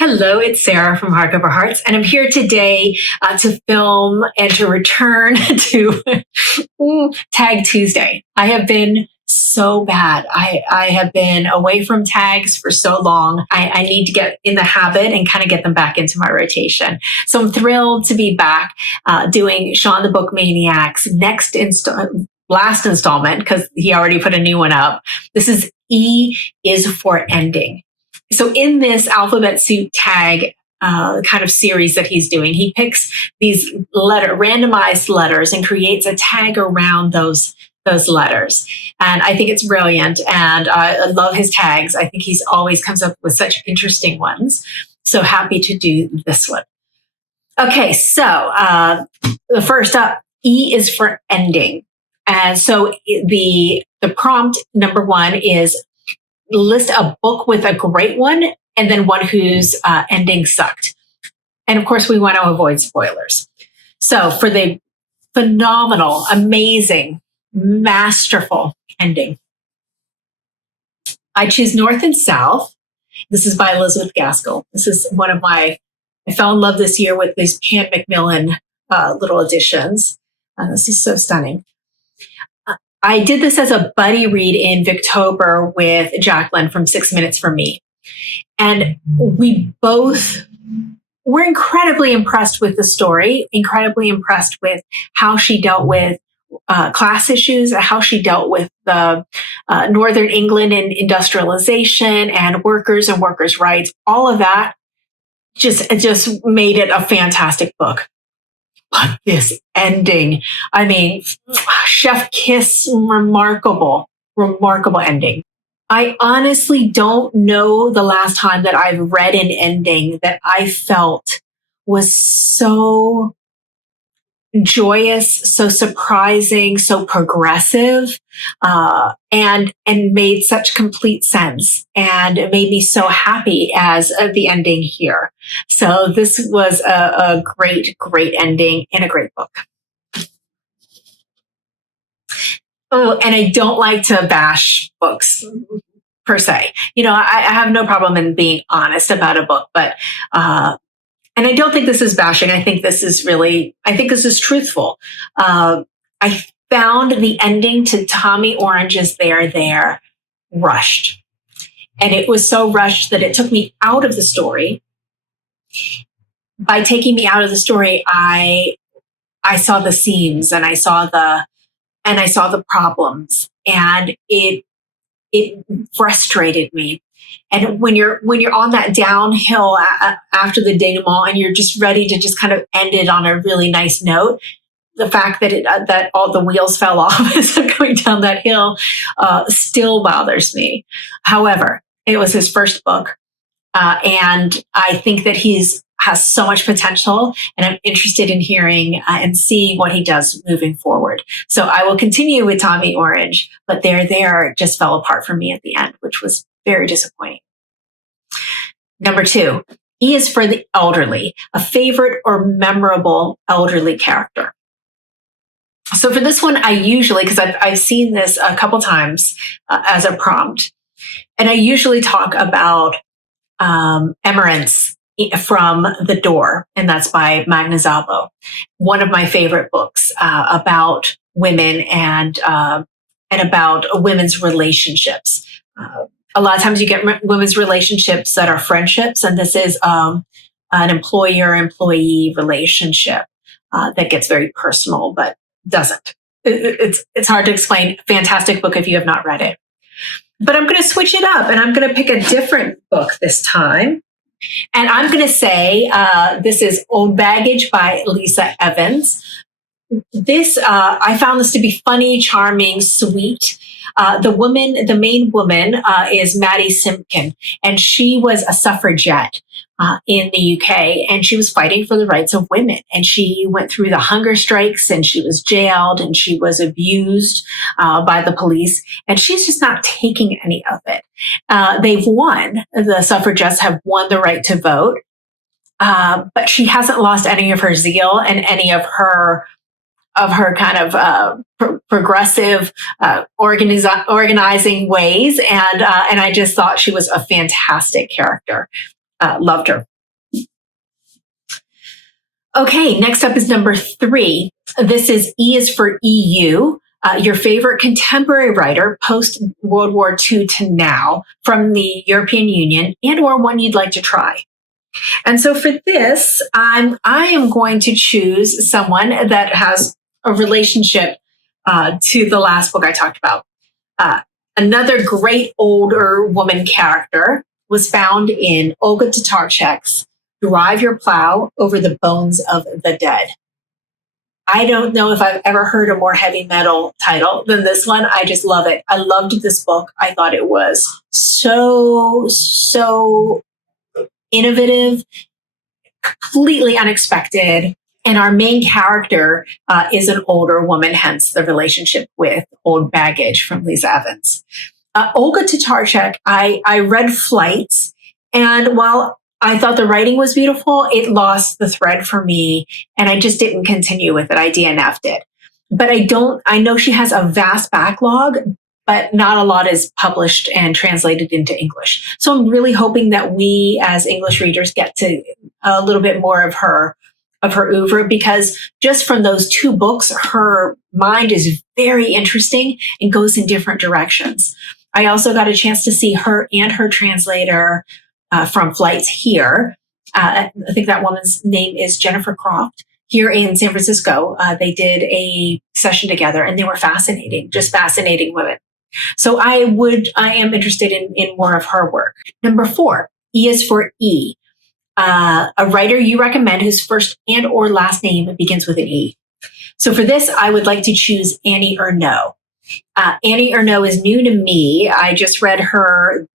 Hello, it's Sarah from Hardcover Hearts, and I'm here today to film and to return to Tag Tuesday. I have been so bad. I have been away from tags for so long. I need to get in the habit and kind of get them back into my rotation. So I'm thrilled to be back doing Shawn the Book Maniac's last installment, because he already put a new one up. This is E is for Ending. So in this alphabet soup tag kind of series that he's doing, he picks these randomized letters and creates a tag around those letters. And I think it's brilliant. And I love his tags. I think he's always comes up with such interesting ones. So happy to do this one. Okay, so the first up, E is for ending. And so the prompt number one is list a book with a great one and then one whose ending sucked. And of course, we want to avoid spoilers. So for the phenomenal, amazing, masterful ending, I choose North and South. This is by Elizabeth Gaskell. This is one of I fell in love this year with these Pan Macmillan little editions. This is so stunning. I did this as a buddy read in Victober with Jacqueline from 6 Minutes for Me. And we both were incredibly impressed with the story, incredibly impressed with how she dealt with class issues, how she dealt with the Northern England and industrialization and workers rights. All of that just made it a fantastic book. But this ending, I mean, chef kiss, remarkable ending. I honestly don't know the last time that I've read an ending that I felt was so joyous, so surprising, so progressive, and made such complete sense. And it made me so happy as the ending here. So this was a great ending in a great book. Oh, and I don't like to bash books per se. You know, I have no problem in being honest about a book, but and I don't think this is bashing. I think this is truthful. I found the ending to Tommy Orange's There rushed. And it was so rushed that it took me out of the story. By taking me out of the story, I saw the seams and I saw the problems, and it frustrated me. And when you're on that downhill after the denouement and you're just ready to just kind of end it on a really nice note, the fact that that all the wheels fell off as I'm going down that hill still bothers me. However, it was his first book, and I think that has so much potential, and I'm interested in hearing and seeing what he does moving forward. So I will continue with Tommy Orange, but There just fell apart for me at the end, which was very disappointing. Number 2, E is for the elderly, a favorite or memorable elderly character. So for this one, I usually, because I've seen this a couple times as a prompt, and I usually talk about Emerence from The Door, and that's by Magna Szabo, one of my favorite books about women and about women's relationships. A lot of times you get women's relationships that are friendships, and this is an employer-employee relationship that gets very personal, but doesn't. It's hard to explain. Fantastic book if you have not read it. But I'm going to switch it up, and I'm going to pick a different book this time. And I'm going to say this is Old Baggage by Lisa Evans. This, I found this to be funny, charming, sweet. The main woman is Maddie Simpkin, and she was a suffragette in the UK, and she was fighting for the rights of women. And she went through the hunger strikes, and she was jailed, and she was abused by the police, and she's just not taking any of it. They've won. The suffragettes have won the right to vote, but she hasn't lost any of her zeal and any of her kind of progressive organizing ways, and I just thought she was a fantastic character. Loved her. Okay, next up is number 3. This is E is for EU. Your favorite contemporary writer, post World War II to now, from the European Union, and or one you'd like to try. And so for this, I am going to choose someone that has a relationship to the last book I talked about. Another great older woman character was found in Olga Tatarchuk's Drive Your Plow Over the Bones of the Dead. I don't know if I've ever heard a more heavy metal title than this one. I just love it. I loved this book. I thought it was so innovative, completely unexpected. And our main character is an older woman, hence the relationship with Old Baggage from Lisa Evans. Olga Tatarchuk, I read Flights, and while I thought the writing was beautiful, it lost the thread for me, and I just didn't continue with it. I DNF'd it. But I know she has a vast backlog, but not a lot is published and translated into English. So I'm really hoping that we as English readers get to a little bit more of her oeuvre, because just from those 2 books, her mind is very interesting and goes in different directions. I also got a chance to see her and her translator from Flights here. I think that woman's name is Jennifer Croft, here in San Francisco. They did a session together, and they were fascinating, just fascinating women. So I am interested in more of her work. Number 4, E is for E. A writer you recommend whose first and or last name begins with an E. So for this, I would like to choose Annie Ernaux. Annie Ernaux is new to me. I just read her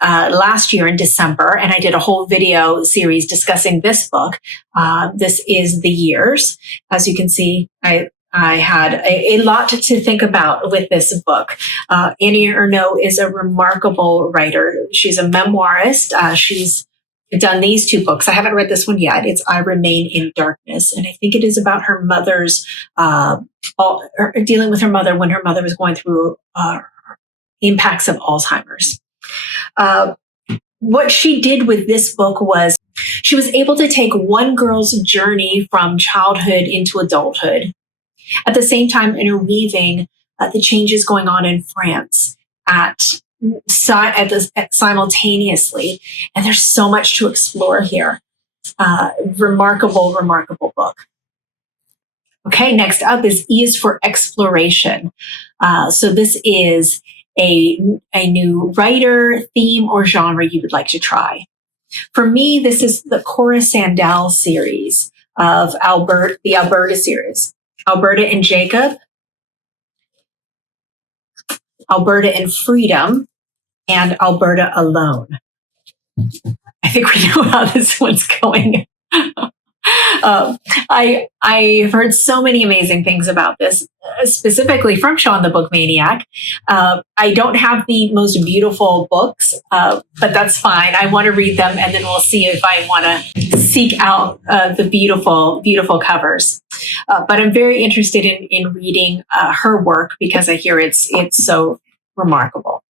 last year in December, and I did a whole video series discussing this book. This is The Years. As you can see, I had a lot to think about with this book. Annie Ernaux is a remarkable writer. She's a memoirist. She's done these 2 books. I haven't read this one yet. It's I Remain in Darkness. And I think it is about her mother's, dealing with her mother when her mother was going through impacts of Alzheimer's. What she did with this book was she was able to take one girl's journey from childhood into adulthood, at the same time interweaving the changes going on in France simultaneously. And there's so much to explore here. Remarkable book. Okay, next up is E is for Exploration. So this is a new writer, theme, or genre you would like to try. For me, this is the Cora Sandell series of the Alberta series. Alberta and Jacob, Alberta and Freedom, and Alberta Alone. I think we know how this one's going. I've heard so many amazing things about this, specifically from Shawn the Book Maniac. I don't have the most beautiful books, but that's fine. I want to read them, and then we'll see if I want to seek out the beautiful covers. But I'm very interested in reading her work, because I hear it's so remarkable.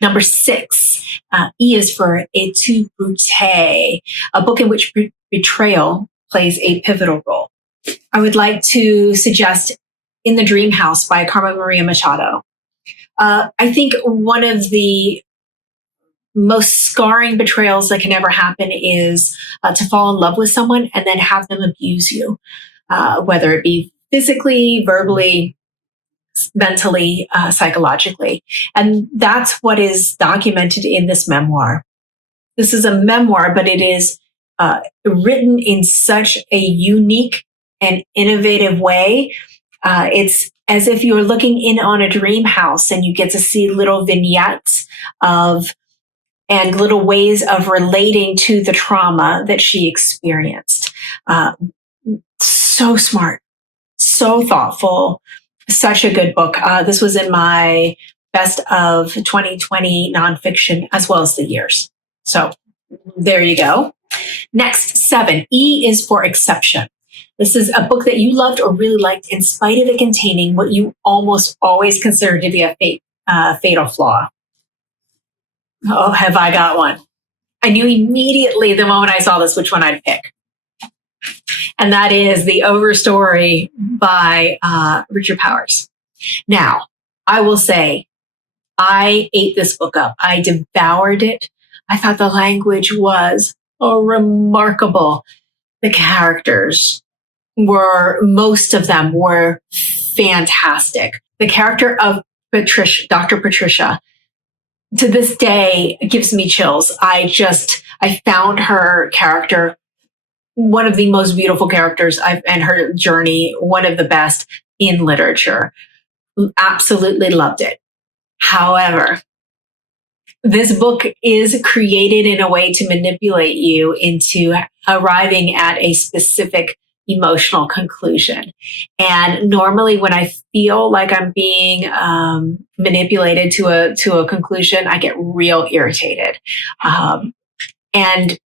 Number 6, E is for Et tu, Brute, a book in which betrayal plays a pivotal role. I would like to suggest In the Dream House by Carmen Maria Machado. I think one of the most scarring betrayals that can ever happen is to fall in love with someone and then have them abuse you, whether it be physically, verbally, mentally, psychologically. And that's what is documented in this memoir. This is a memoir, but it is written in such a unique and innovative way. It's as if you're looking in on a dream house, and you get to see little vignettes and little ways of relating to the trauma that she experienced. So smart, so thoughtful, such a good book. This was in my best of 2020 nonfiction, as well as the years. So there you go. Next, 7, E is for Exception. This is a book that you loved or really liked in spite of it containing what you almost always consider to be a fatal flaw. Oh, have I got one? I knew immediately the moment I saw this which one I'd pick. And that is The Overstory by Richard Powers. Now, I will say, I ate this book up. I devoured it. I thought the language was remarkable. The characters most of them were fantastic. The character of Patricia, Dr. Patricia, to this day gives me chills. I found her character one of the most beautiful characters and her journey, one of the best in literature. Absolutely loved it. However, this book is created in a way to manipulate you into arriving at a specific emotional conclusion. And normally when I feel like I'm being manipulated to a conclusion, I get real irritated. And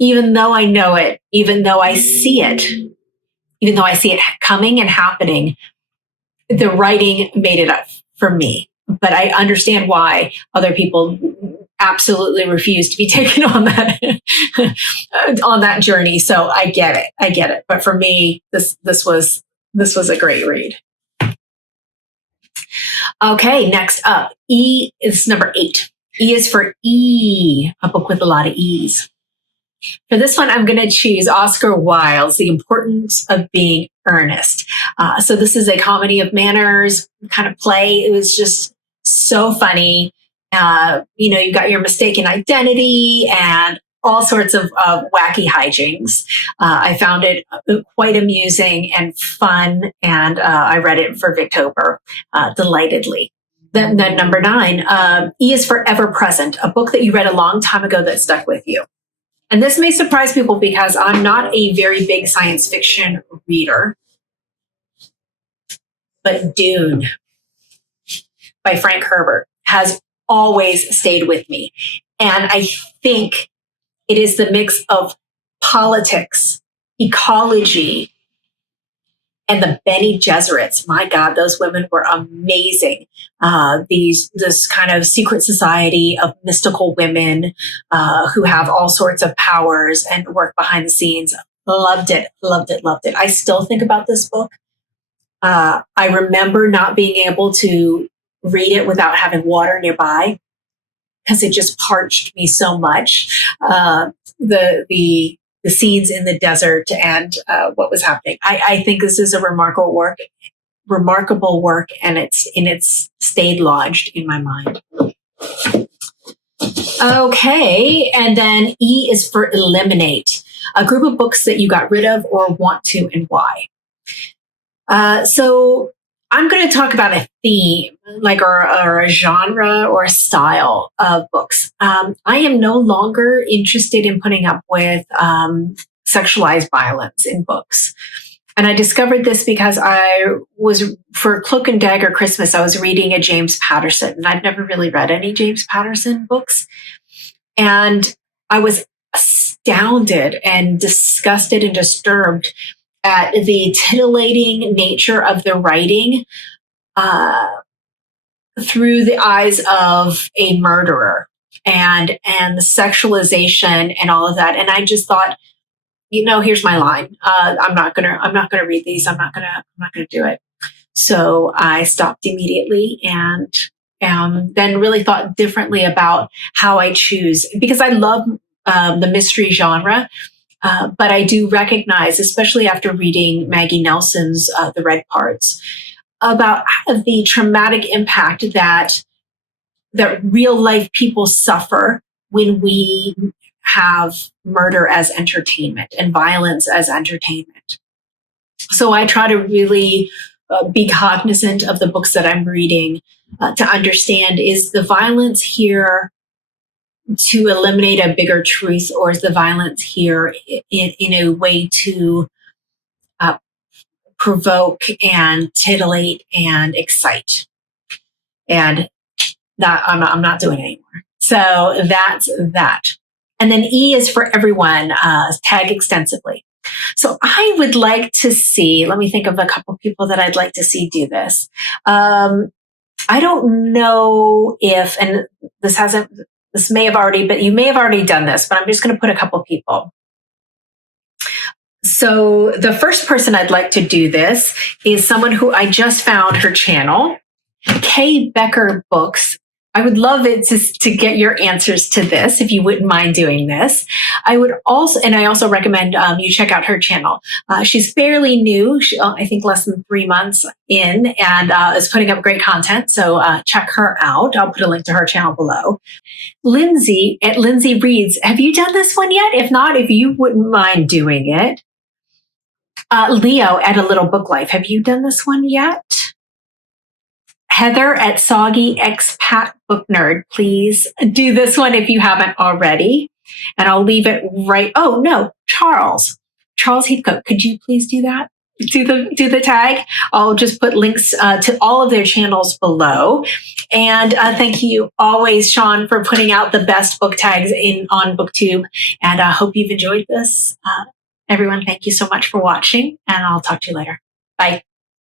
even though I know it, even though I see it coming and happening, the writing made it up for me. But I understand why other people absolutely refuse to be taken on that on that journey. So I get it. But for me, this was a great read. Okay, next up, E is number 8. E is for E, a book with a lot of E's. For this one, I'm going to choose Oscar Wilde's The Importance of Being Earnest. So this is a comedy of manners kind of play. It was just so funny. You've got your mistaken identity and all sorts of wacky hijinks. I found it quite amusing and fun, and I read it for Victober delightedly. Then number 9, E is for Ever Present, a book that you read a long time ago that stuck with you. And this may surprise people because I'm not a very big science fiction reader, but Dune by Frank Herbert has always stayed with me. And I think it is the mix of politics, ecology, and the Bene Gesserits. My God, those women were amazing. This kind of secret society of mystical women who have all sorts of powers and work behind the scenes. Loved it. I still think about this book. I remember not being able to read it without having water nearby because it just parched me so much. The scenes in the desert and what was happening. I think this is a remarkable work, and it's stayed lodged in my mind. Okay, and then E is for Eliminate, a group of books that you got rid of or want to, and why. So I'm going to talk about a theme, or a genre or a style of books. I am no longer interested in putting up with sexualized violence in books. And I discovered this because for Cloak and Dagger Christmas, I was reading a James Patterson, and I've never really read any James Patterson books. And I was astounded and disgusted and disturbed at the titillating nature of the writing through the eyes of a murderer and the sexualization and all of that. And I just thought, here's my line. I'm not gonna read these. I'm not gonna do it. So I stopped immediately and then really thought differently about how I choose, because I love the mystery genre. But I do recognize, especially after reading Maggie Nelson's The Red Parts, about the traumatic impact that real life people suffer when we have murder as entertainment and violence as entertainment. So I try to really be cognizant of the books that I'm reading to understand, is the violence here to eliminate a bigger truth, or is the violence here in a way to provoke and titillate and excite? And that I'm not doing anymore. So that's that. And then E is for Everyone, tag extensively. So I would like to see, let me think of a couple people that I'd like to see do this. I don't know if, and this hasn't This may have already, but you may have already done this, but I'm just going to put a couple people. So the first person I'd like to do this is someone who I just found her channel, Kay Becker Books. I would love it to get your answers to this, if you wouldn't mind doing this. I also recommend you check out her channel. She's fairly new, I think less than 3 months in, and is putting up great content. So check her out. I'll put a link to her channel below. Lindsay at Lindsay Reads. Have you done this one yet? If not, if you wouldn't mind doing it. Leo at A Little Book Life. Have you done this one yet? Heather at Soggy Expat Book Nerd. Please do this one if you haven't already. And I'll leave it right. Oh, no, Charles Heathcote. Could you please do that? Do the tag. I'll just put links to all of their channels below. And thank you always, Shawn, for putting out the best book tags on BookTube. And I hope you've enjoyed this. Everyone, thank you so much for watching, and I'll talk to you later. Bye.